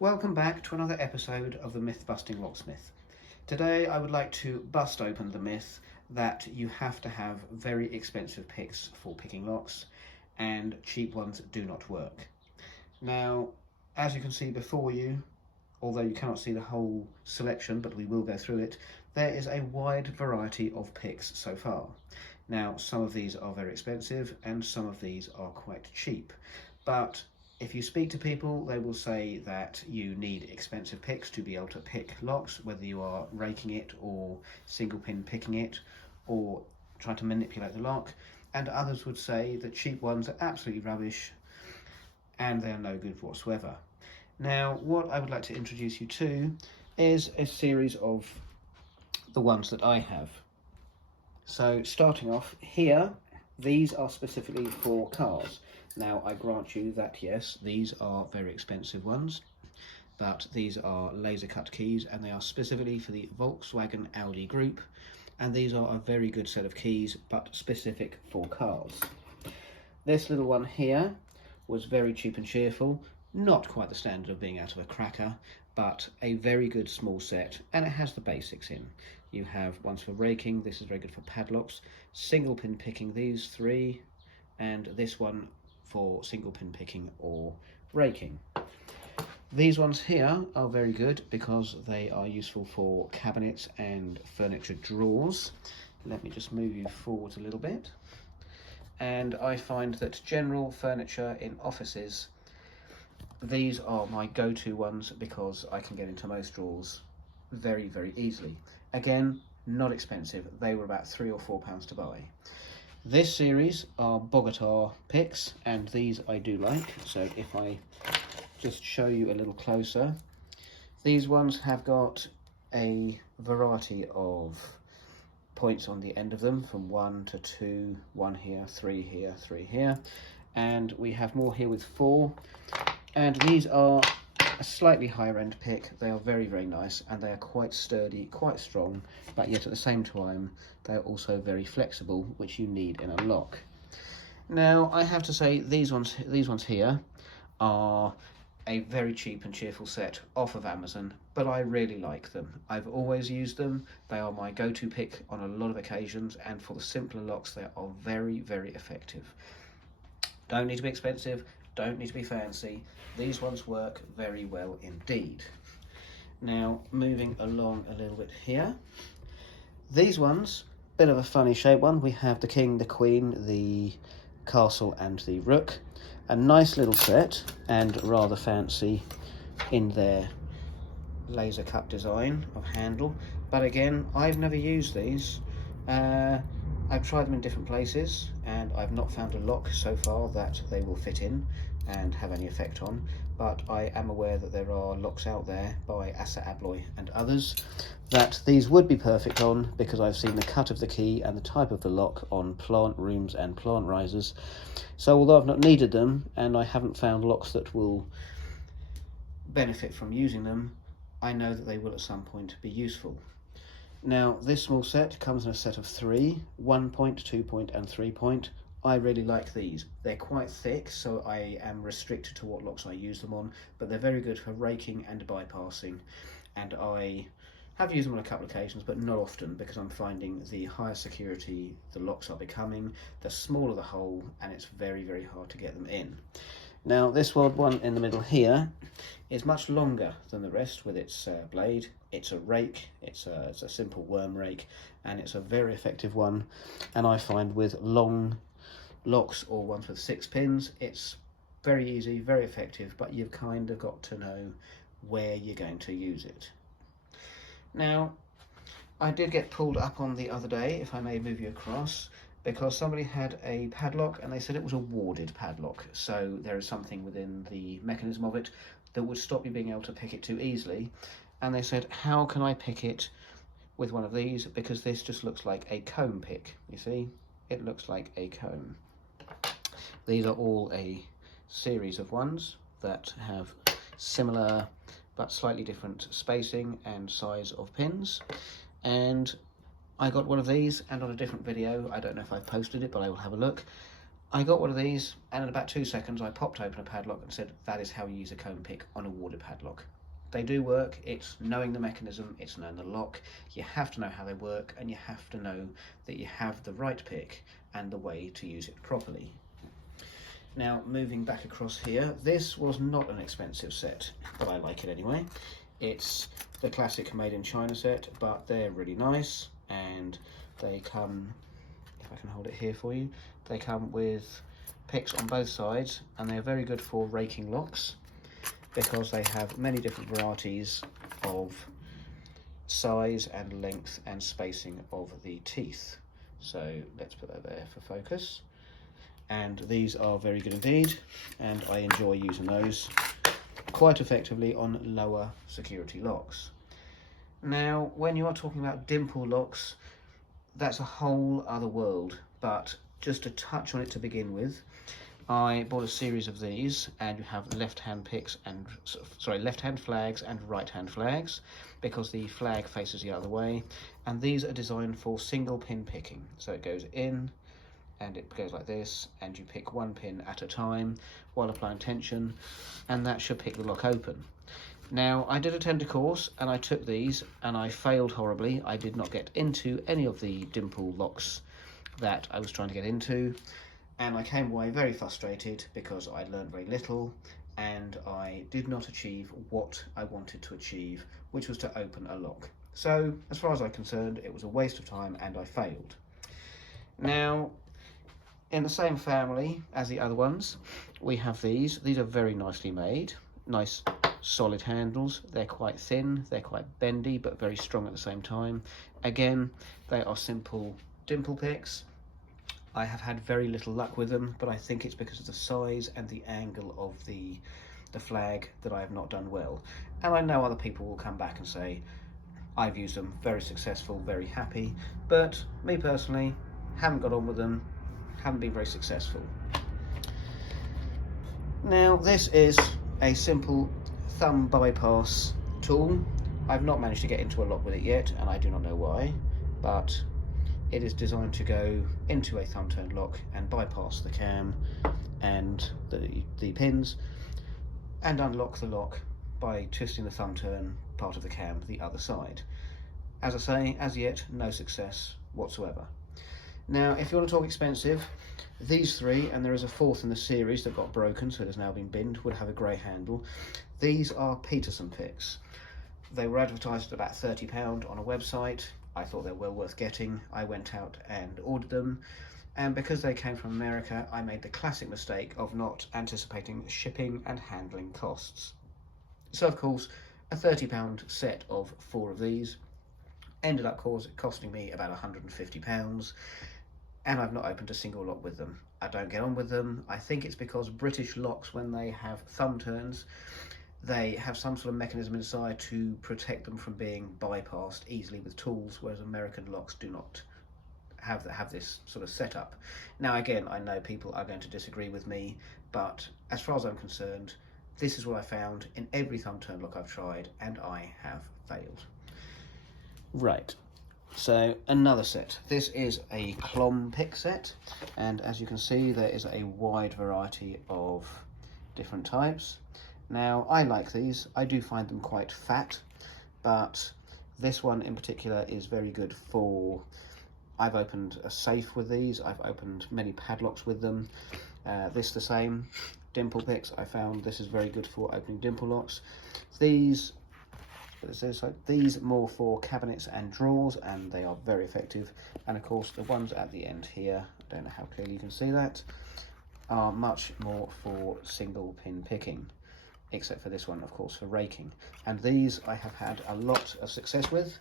Welcome back to another episode of the Myth Busting Locksmith. Today I would like to bust open the myth that you have to have very expensive picks for picking locks and cheap ones do not work. Now, as you can see before you, although you cannot see the whole selection, but we will go through it, there is a wide variety of picks so far. Now, some of these are very expensive and some of these are quite cheap, but if you speak to people, they will say that you need expensive picks to be able to pick locks, whether you are raking it or single pin picking it or trying to manipulate the lock. And others would say that cheap ones are absolutely rubbish and they are no good whatsoever. Now, what I would like to introduce you to is a series of the ones that I have. So starting off here, these are specifically for cars. Now, I grant you that, yes, these are very expensive ones, but these are laser cut keys and they are specifically for the Volkswagen Audi group. And these are a very good set of keys, but specific for cars. This little one here was very cheap and cheerful, not quite the standard of being out of a cracker, but a very good small set, and it has the basics in. You have ones for raking, this is very good for padlocks, single pin picking, these three, and this one for single pin picking or raking. These ones here are very good because they are useful for cabinets and furniture drawers. Let me just move you forward a little bit. And I find that general furniture in offices, these are my go-to ones because I can get into most drawers very, very easily. Again, not expensive. They were about £3 or £4 to buy. This series are Bogota picks, and these I do like. So if I just show you a little closer, these ones have got a variety of points on the end of them, from 1 to 2, 1 here, 3 here, 3 here, and we have more here with 4. And these are a slightly higher end pick. They are very, very nice and they are quite sturdy, quite strong, but yet at the same time they're also very flexible, which you need in a lock. Now, I have to say these ones here are a very cheap and cheerful set off of Amazon, but I really like them. I've always used them. They are my go-to pick on a lot of occasions, and for the simpler locks they are very, very effective. Don't need to be expensive, don't need to be fancy. These ones work very well indeed. Now, moving along a little bit here. These ones, bit of a funny shape one. We have the king, the queen, the castle and the rook. A nice little set and rather fancy in their laser cut design of handle. But again, I've never used these. I've tried them in different places and I've not found a lock so far that they will fit in and have any effect on, but I am aware that there are locks out there by Assa Abloy and others that these would be perfect on, because I've seen the cut of the key and the type of the lock on plant rooms and plant risers. So although I've not needed them and I haven't found locks that will benefit from using them, I know that they will at some point be useful. Now, this small set comes in a set of 3, 1 point, 2 point and 3 point. I really like these. They're quite thick, so I am restricted to what locks I use them on, but they're very good for raking and bypassing, and I have used them on a couple of occasions, but not often, because I'm finding the higher security the locks are becoming, the smaller the hole, and it's very, very hard to get them in. Now, this one in the middle here is much longer than the rest with its blade. It's a rake, it's a simple worm rake, and it's a very effective one. And I find with long locks or ones with 6 pins, it's very easy, very effective, but you've kind of got to know where you're going to use it. Now, I did get pulled up on the other day, if I may move you across, because somebody had a padlock and they said it was a warded padlock, so there is something within the mechanism of it that would stop you being able to pick it too easily. And they said, how can I pick it with one of these, because this just looks like a comb pick. You see, it looks like a comb. These are all a series of ones that have similar but slightly different spacing and size of pins, and I got one of these, and on a different video, I don't know if I've posted it, but I will have a look, I got one of these, and in about 2 seconds I popped open a padlock and said, that is how you use a cone pick on a warded padlock. They do work. It's knowing the mechanism, it's knowing the lock. You have to know how they work, and you have to know that you have the right pick and the way to use it properly. Now, moving back across here, this was not an expensive set, but I like it anyway. It's the classic made in China set, but they're really nice, and they come, if I can hold it here for you, they come with picks on both sides, and they're very good for raking locks because they have many different varieties of size and length and spacing of the teeth. So let's put that there for focus. And these are very good indeed, and I enjoy using those quite effectively on lower security locks. Now, when you are talking about dimple locks, that's a whole other world, but just to touch on it to begin with, I bought a series of these, and you have left-hand picks and left-hand flags and right-hand flags, because the flag faces the other way, and these are designed for single pin picking. So it goes in, and it goes like this, and you pick one pin at a time while applying tension, and that should pick the lock open. Now, I did attend a course, and I took these, and I failed horribly. I did not get into any of the dimple locks that I was trying to get into, and I came away very frustrated because I learned very little, and I did not achieve what I wanted to achieve, which was to open a lock. So, as far as I'm concerned, it was a waste of time, and I failed. Now, in the same family as the other ones, we have these. These are very nicely made, nice solid handles. They're quite thin, they're quite bendy, but very strong at the same time. Again, they are simple dimple picks. I have had very little luck with them, but I think it's because of the size and the angle of the flag that I have not done well. And I know other people will come back and say, I've used them, very successful, very happy, but me personally, haven't got on with them, haven't been very successful. Now, this is a simple thumb bypass tool. I've not managed to get into a lock with it yet, and I do not know why, but it is designed to go into a thumb turn lock and bypass the cam and the pins and unlock the lock by twisting the thumb turn part of the cam the other side. As I say, as yet, no success whatsoever. Now, if you want to talk expensive, these three, and there is a fourth in the series that got broken, so it has now been binned, would have a grey handle. These are Peterson picks. They were advertised at about £30 on a website. I thought they were worth getting. I went out and ordered them, and because they came from America, I made the classic mistake of not anticipating shipping and handling costs. So, of course, a £30 set of 4 of these ended up costing me about £150, and I've not opened a single lock with them. I don't get on with them. I think it's because British locks, when they have thumb turns, they have some sort of mechanism inside to protect them from being bypassed easily with tools, whereas American locks do not have this sort of setup. Now, again, I know people are going to disagree with me, but as far as I'm concerned, this is what I found in every thumb turn lock I've tried, and I have failed. Right, so another set. This is a clom pick set, and as you can see, there is a wide variety of different types. Now, I like these. I do find them quite fat, but this one in particular is very good for... I've opened a safe with these. I've opened many padlocks with them. This the same. Dimple picks, I found this is very good for opening dimple locks. These more for cabinets and drawers, and they are very effective. And of course, the ones at the end here, I don't know how clearly you can see that, are much more for single pin picking, except for this one, of course, for raking. And these I have had a lot of success with,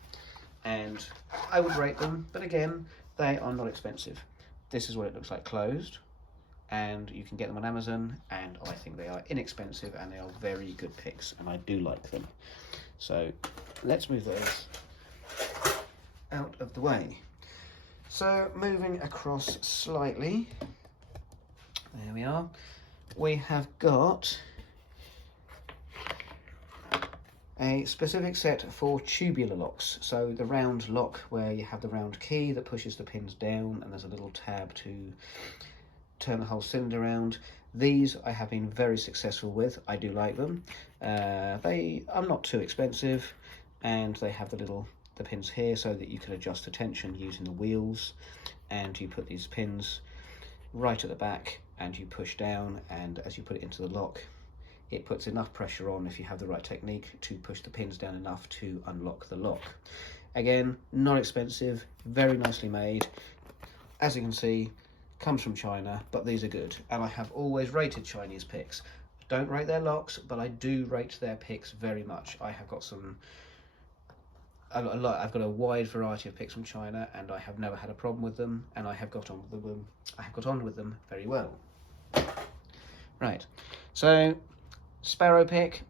and I would rate them, but again, they are not expensive. This is what it looks like closed, and you can get them on Amazon, and I think they are inexpensive, and they are very good picks, and I do like them. So let's move those out of the way. So moving across slightly, there we are, we have got a specific set for tubular locks. So the round lock where you have the round key that pushes the pins down, and there's a little tab to turn the whole cylinder around. These I have been very successful with. I do like them. They are not too expensive, and they have the pins here so that you can adjust the tension using the wheels, and you put these pins right at the back and you push down, and as you put it into the lock, it puts enough pressure on, if you have the right technique, to push the pins down enough to unlock the lock. Again, not expensive, very nicely made. As you can see, comes from China, but these are good, and I have always rated Chinese pics. Don't rate their locks, but I do rate their pics very much. I have got I've got a wide variety of pics from China, and I have never had a problem with them, and I have got on with them very well. Right, so Sparrow pick,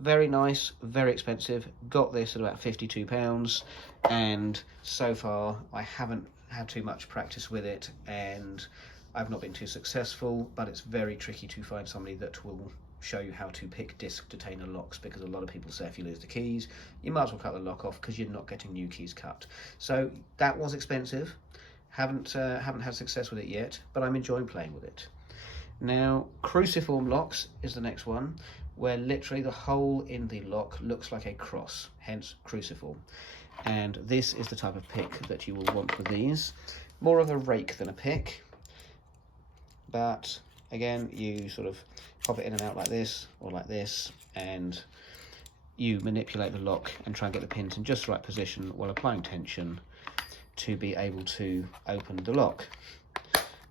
very nice, very expensive. Got this at about £52, and so far I haven't had too much practice with it, and I've not been too successful, but it's very tricky to find somebody that will show you how to pick disc detainer locks, because a lot of people say if you lose the keys, you might as well cut the lock off because you're not getting new keys cut. So that was expensive. Haven't had success with it yet, but I'm enjoying playing with it. Now, cruciform locks is the next one, where literally the hole in the lock looks like a cross, hence cruciform. And this is the type of pick that you will want with these. More of a rake than a pick, but again, you sort of pop it in and out like this or like this, and you manipulate the lock and try and get the pins in just the right position while applying tension to be able to open the lock.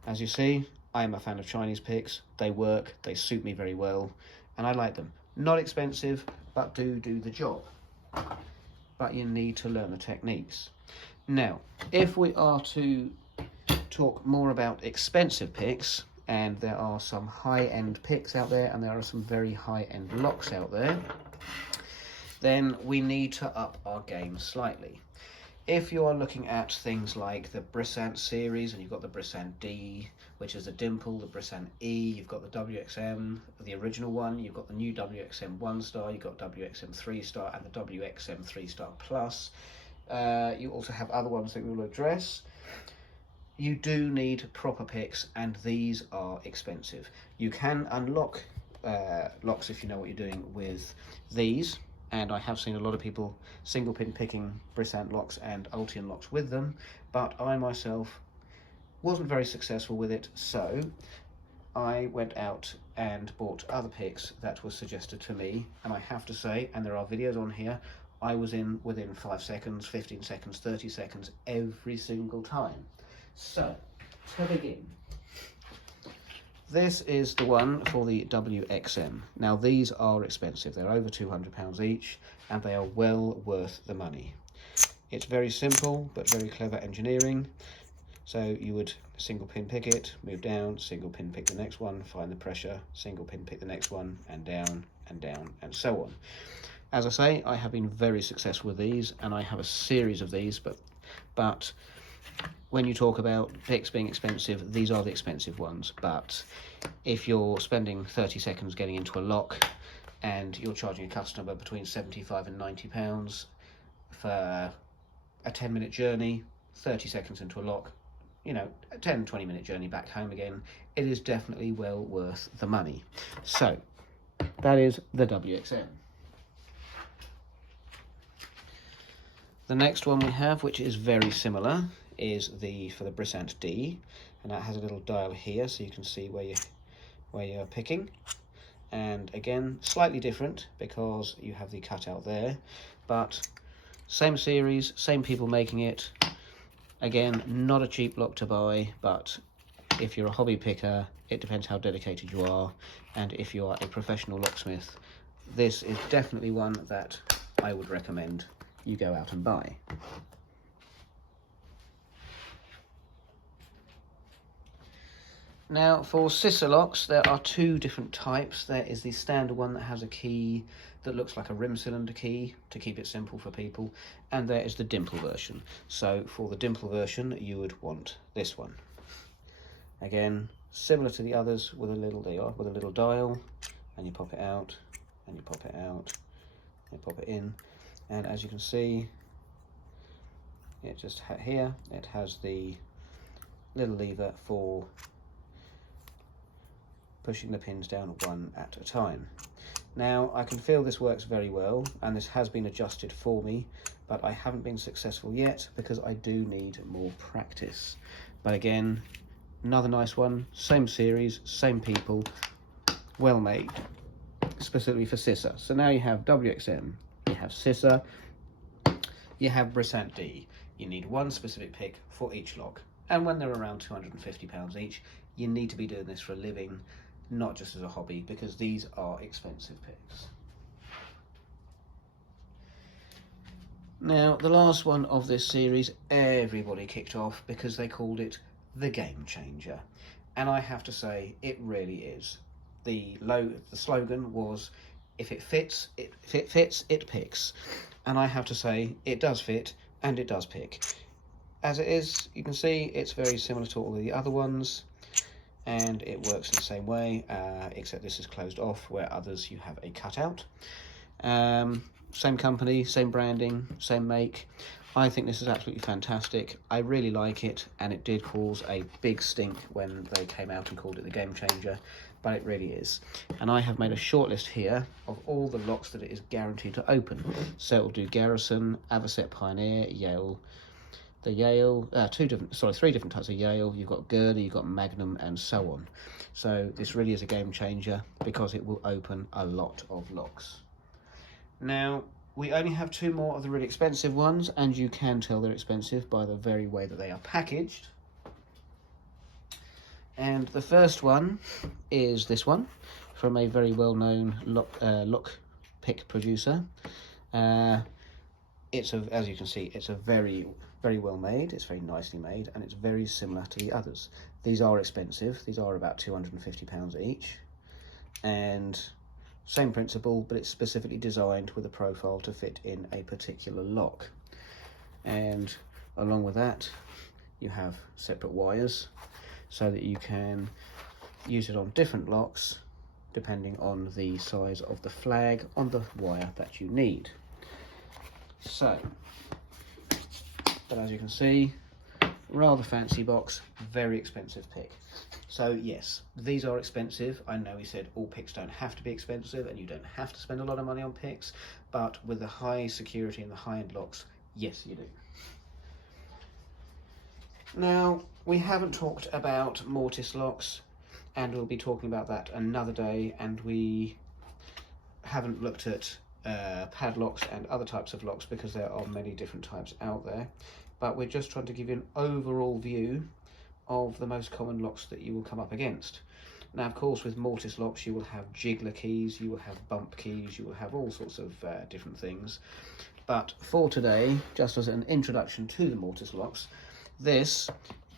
As you see, I am a fan of Chinese picks. They work, they suit me very well, and I like them. Not expensive, but do the job. But you need to learn the techniques. Now, if we are to talk more about expensive picks, and there are some high-end picks out there, and there are some very high-end locks out there, then we need to up our game slightly. If you are looking at things like the Brisant series, and you've got the Brisant D, which is the dimple, the Brisant E, you've got the WXM, the original one, you've got the new WXM 1 star, you've got WXM 3 star, and the WXM 3 star plus. You also have other ones that we will address. You do need proper picks, and these are expensive. You can unlock locks if you know what you're doing with these, and I have seen a lot of people single pin picking Brisant locks and Ultian locks with them, but I myself wasn't very successful with it, so I went out and bought other picks that were suggested to me, and I have to say, and there are videos on here, I was in within 5 seconds, 15 seconds, 30 seconds every single time. So, to begin, this is the one for the WXM. Now, these are expensive. They're over £200 each, and they are well worth the money. It's very simple, but very clever engineering. So you would single pin pick it, move down, single pin pick the next one, find the pressure, single pin pick the next one, and down, and so on. As I say, I have been very successful with these, and I have a series of these, but when you talk about picks being expensive, these are the expensive ones. But if you're spending 30 seconds getting into a lock, and you're charging a customer between £75 and £90 for a 10-minute journey, 30 seconds into a lock, you know, a 10-20 minute journey back home again, it is definitely well worth the money. So that is the WXM. The next one we have, which is very similar, is for the Brisant D, and that has a little dial here so you can see where you're picking. And again, slightly different because you have the cutout there, but same series, same people making it. Again, not a cheap lock to buy, but if you're a hobby picker, it depends how dedicated you are, and if you are a professional locksmith, this is definitely one that I would recommend you go out and buy. Now, for scissor locks, there are two different types. There is the standard one that has a key that looks like a rim cylinder key to keep it simple for people, and there is the dimple version. So for the dimple version, you would want this one. Again, similar to the others, with a little dial, and you pop it out, and you pop it out, and you pop it in, and as you can see, it just here it has the little lever for pushing the pins down one at a time. Now I can feel this works very well, and this has been adjusted for me, but I haven't been successful yet because I do need more practice. But again, another nice one, same series, same people, well made, specifically for scissor. So now you have WXM, you have scissor, you have Brisant D. You need one specific pick for each lock. And when they're around £250 each, you need to be doing this for a living, not just as a hobby, because these are expensive picks. Now, the last one of this series, everybody kicked off because they called it the game changer. And I have to say, it really is. The slogan was, if it fits, it picks. And I have to say, it does fit and it does pick. As it is, you can see it's very similar to all of the other ones, and it works in the same way, except this is closed off, where others you have a cutout. Same company, same branding, same make. I think this is absolutely fantastic. I really like it, and it did cause a big stink when they came out and called it the game changer, but it really is. And I have made a shortlist here of all the locks that it is guaranteed to open. So it will do Garrison, Avocet Pioneer, Yale, the Yale, three different types of Yale. You've got Girder, you've got Magnum, and so on. So this really is a game changer because it will open a lot of locks. Now, we only have two more of the really expensive ones, and you can tell they're expensive by the very way that they are packaged. And the first one is this one from a very well-known lock pick producer. As you can see, it's a very well made, it's very nicely made, and it's very similar to the others. These are expensive, these are about £250 each, and same principle, but it's specifically designed with a profile to fit in a particular lock. And along with that, you have separate wires so that you can use it on different locks depending on the size of the flag on the wire that you need. So, but as you can see, rather fancy box, very expensive pick. So yes, these are expensive. I know we said all picks don't have to be expensive and you don't have to spend a lot of money on picks, but with the high security and the high-end locks, yes you do. Now, we haven't talked about mortise locks, and we'll be talking about that another day, and we haven't looked at padlocks and other types of locks because there are many different types out there, but we're just trying to give you an overall view of the most common locks that you will come up against. Now, of course, with mortise locks you will have jiggler keys, you will have bump keys, you will have all sorts of different things, but for today, just as an introduction to the mortise locks, this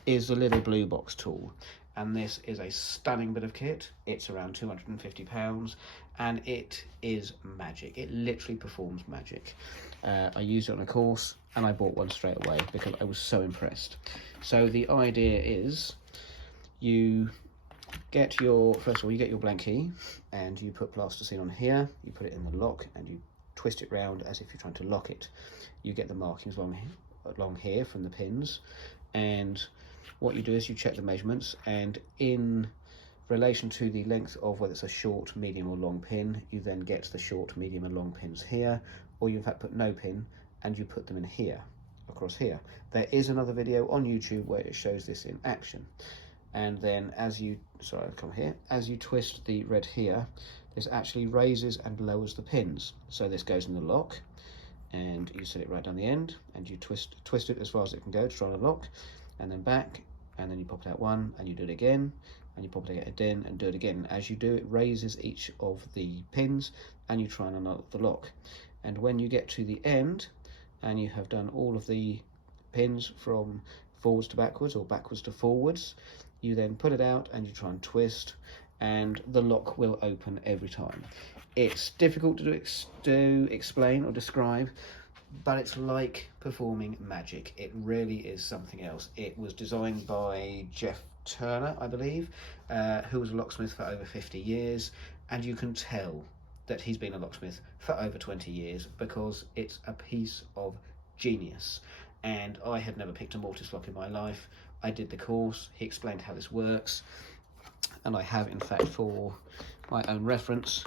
is the little blue box tool, and this is a stunning bit of kit. It's around £250 and it is magic. It literally performs magic. I used it on a course and I bought one straight away because I was so impressed. So the idea is you get your, first of all, you get your blank key and you put plasticine on here, you put it in the lock and you twist it round as if you're trying to lock it. You get the markings along here from the pins, and what you do is you check the measurements, and in relation to the length of whether it's a short, medium or long pin, you then get the short, medium and long pins here, or you in fact put no pin and you put them in here, across here. There is another video on YouTube where it shows this in action. And then as you, as you twist the red here, this actually raises and lowers the pins. So this goes in the lock, and you set it right down the end, and you twist it as far as it can go to try and lock, and then back, and then you pop it out one, and you do it again, and you pop it out again, and do it again. As you do, it raises each of the pins, and you try and unlock the lock. And when you get to the end, and you have done all of the pins from forwards to backwards, or backwards to forwards, you then put it out, and you try and twist, and the lock will open every time. It's difficult to explain or describe, but it's like performing magic. It really is something else. It was designed by Jeff Turner, I believe, who was a locksmith for over 50 years, and you can tell that he's been a locksmith for over 20 years because it's a piece of genius. And I had never picked a mortise lock in my life. I did the course, he explained how this works, and I have, in fact, for my own reference,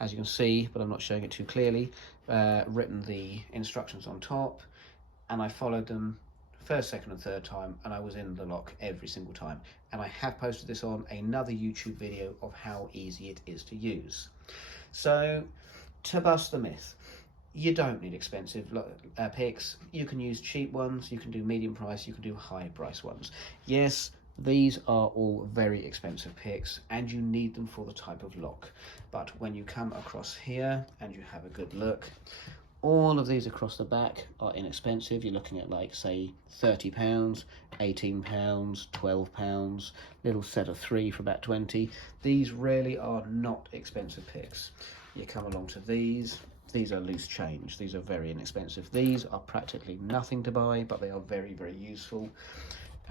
as you can see, but I'm not showing it too clearly, written the instructions on top, and I followed them first, second and third time, and I was in the lock every single time. And I have posted this on another YouTube video of how easy it is to use. So, to bust the myth, you don't need expensive pics. You can use cheap ones, you can do medium price, you can do high price ones. Yes, these are all very expensive pics and you need them for the type of lock. But when you come across here and you have a good look, all of these across the back are inexpensive. You're looking at, like, say, £30, £18, £12, little set of 3 for about 20. These really are not expensive pics. You come along to these are loose change. These are very inexpensive. These are practically nothing to buy, but they are very, very useful.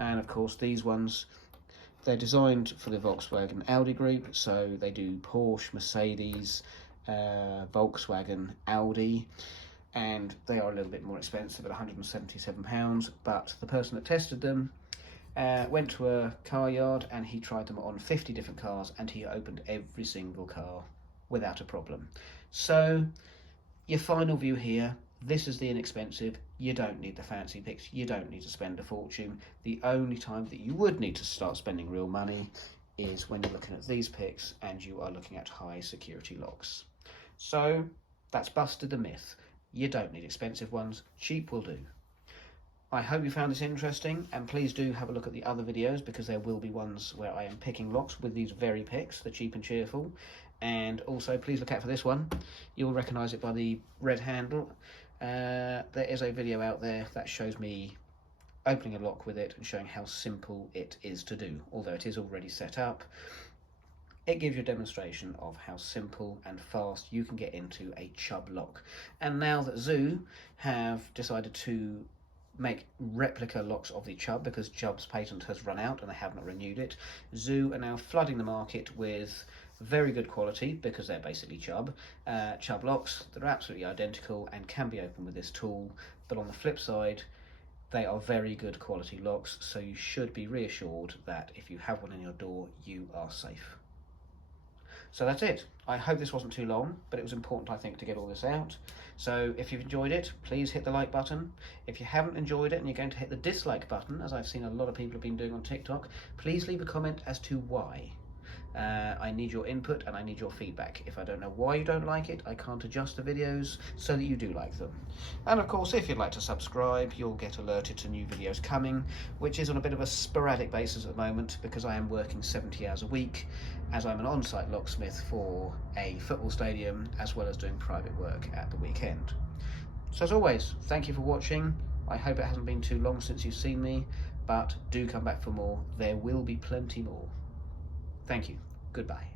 And of course, these ones, they're designed for the Volkswagen Audi group, so they do Porsche, Mercedes, Volkswagen, Audi, and they are a little bit more expensive at £177. But the person that tested them went to a car yard and he tried them on 50 different cars and he opened every single car without a problem. So your final view here, this is the inexpensive. You don't need the fancy pics. You don't need to spend a fortune. The only time that you would need to start spending real money is when you're looking at these pics and you are looking at high security locks. So that's busted the myth. You don't need expensive ones. Cheap will do. I hope you found this interesting, and please do have a look at the other videos, because there will be ones where I am picking locks with these very picks, the cheap and cheerful. And also please look out for this one. You'll recognise it by the red handle. There is a video out there that shows me opening a lock with it and showing how simple it is to do. Although it is already set up, it gives you a demonstration of how simple and fast you can get into a Chubb lock. And now that Zoo have decided to make replica locks of the Chubb, because Chubb's patent has run out and they have not renewed it, Zoo are now flooding the market with very good quality, because they're basically Chubb locks that are absolutely identical and can be opened with this tool. But on the flip side, they are very good quality locks, so you should be reassured that if you have one in your door, you are safe. So that's it. I hope this wasn't too long, but it was important, I think, to get all this out. So if you've enjoyed it, please hit the like button. If you haven't enjoyed it and you're going to hit the dislike button, as I've seen a lot of people have been doing on TikTok, please leave a comment as to why. I need your input and I need your feedback. If I don't know why you don't like it, I can't adjust the videos so that you do like them. And of course, if you'd like to subscribe, you'll get alerted to new videos coming, which is on a bit of a sporadic basis at the moment, because I am working 70 hours a week, as I'm an on-site locksmith for a football stadium, as well as doing private work at the weekend. So as always, thank you for watching. I hope it hasn't been too long since you've seen me, but do come back for more. There will be plenty more. Thank you. Goodbye.